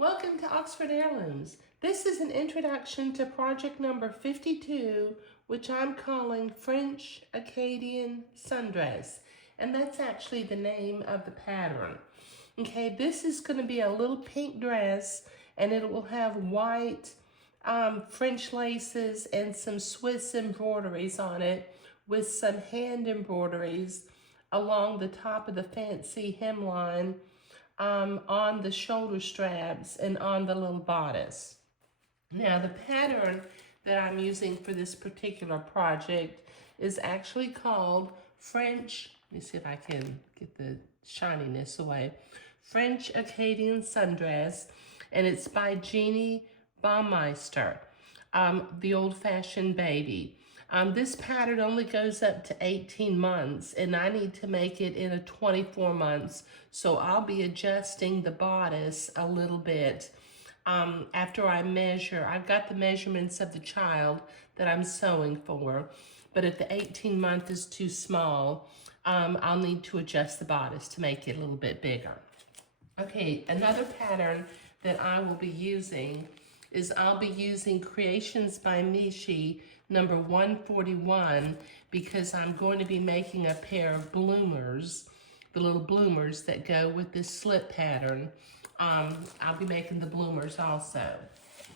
Welcome to Oxford Heirlooms. This is an introduction to project number 52, which I'm calling French Acadian Sundress. And that's actually the name of the pattern. Okay, this is going to be a little pink dress, and it will have white French laces and some Swiss embroideries on it with some hand embroideries along the top of the fancy hemline, on the shoulder straps and on the little bodice. Now the pattern that I'm using for this particular project is actually called French, let me see if I can get the shininess away, French Acadian Sundress, and it's by Jeannie Baumeister, the old-fashioned baby. This pattern only goes up to 18 months, and I need to make it in a 24 months, so I'll be adjusting the bodice a little bit after I measure. I've got the measurements of the child that I'm sewing for, but if the 18 month is too small, I'll need to adjust the bodice to make it a little bit bigger. Okay, another pattern that I will be using is I'll be using Creations by Mishi number 141, because I'm going to be making a pair of bloomers, the little bloomers that go with this slip pattern. I'll be making the bloomers also.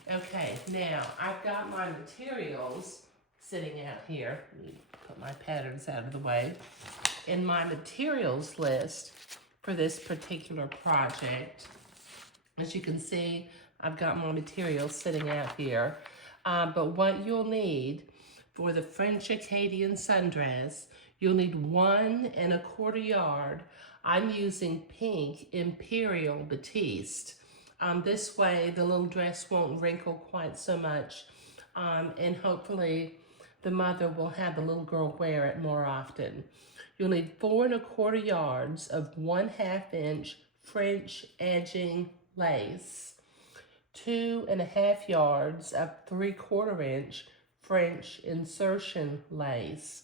Okay, now I've got my materials sitting out here. Let me put my patterns out of the way. In my materials list for this particular project, as you can see, I've got my materials sitting out here. But what you'll need for the French Acadian Sundress, you'll need 1 1/4 yard. I'm using pink Imperial Batiste. This way the little dress won't wrinkle quite so much, and hopefully the mother will have the little girl wear it more often. You'll need 4 1/4 yards of 1/2 inch French edging lace, 2 1/2 yards of 3/4 inch French insertion lace,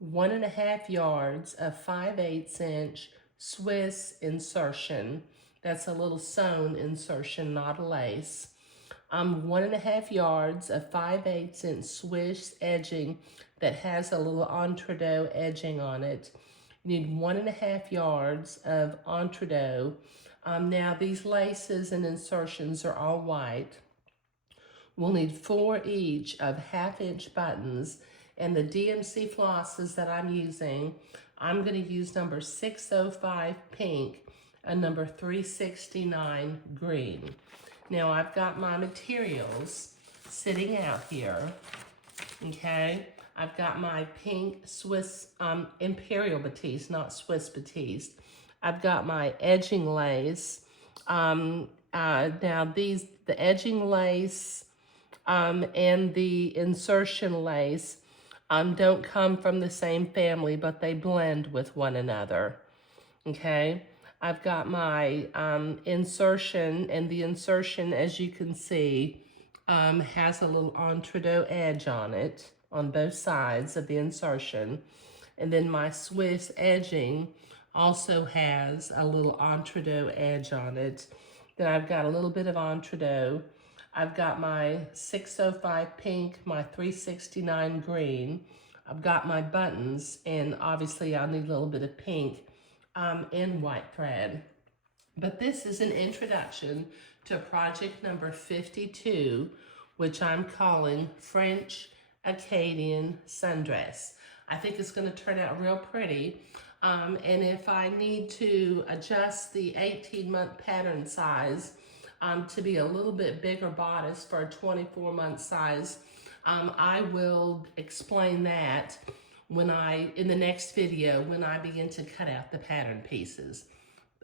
1 1/2 yards of 5/8 inch Swiss insertion. That's a little sewn insertion, not a lace. 1 1/2 yards of 5/8 inch Swiss edging that has a little entredot edging on it. You need 1 1/2 yards of entredot. Now these laces and insertions are all white. We'll need 4 each of 1/2 inch buttons, and the DMC flosses that I'm using, I'm going to use number 605 pink and number 369 green. Now I've got my materials sitting out here, okay? I've got my pink Swiss Imperial Batiste, not Swiss Batiste. I've got my edging lace. Now the edging lace and the insertion lace don't come from the same family, but they blend with one another, okay? I've got my insertion, and the insertion, as you can see, has a little entredot edge on it, on both sides of the insertion. And then my Swiss edging also has a little entredot edge on it. Then I've got a little bit of entredot. I've got my 605 pink, my 369 green. I've got my buttons, and obviously I'll need a little bit of pink and white thread. But this is an introduction to project number 52, which I'm calling French Acadian Sundress. I think it's going to turn out real pretty. And if I need to adjust the 18-month pattern size to be a little bit bigger bodice for a 24-month size, I will explain that in the next video when I begin to cut out the pattern pieces.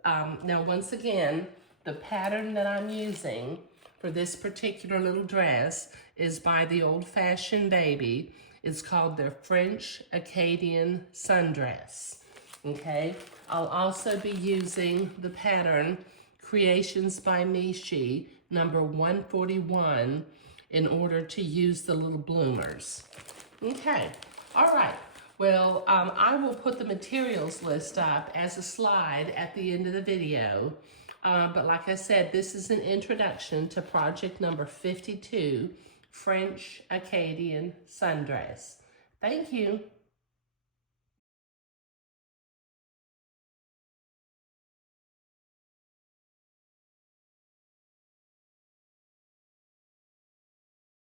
Now once again, the pattern that I'm using for this particular little dress is by the old-fashioned baby. It's called the French Acadian Sundress. Okay, I'll also be using the pattern Creations by Mishi number 141 in order to use the little bloomers. Okay, all right. Well, I will put the materials list up as a slide at the end of the video. But like I said, this is an introduction to project number 52, French Acadian Sundress. Thank you.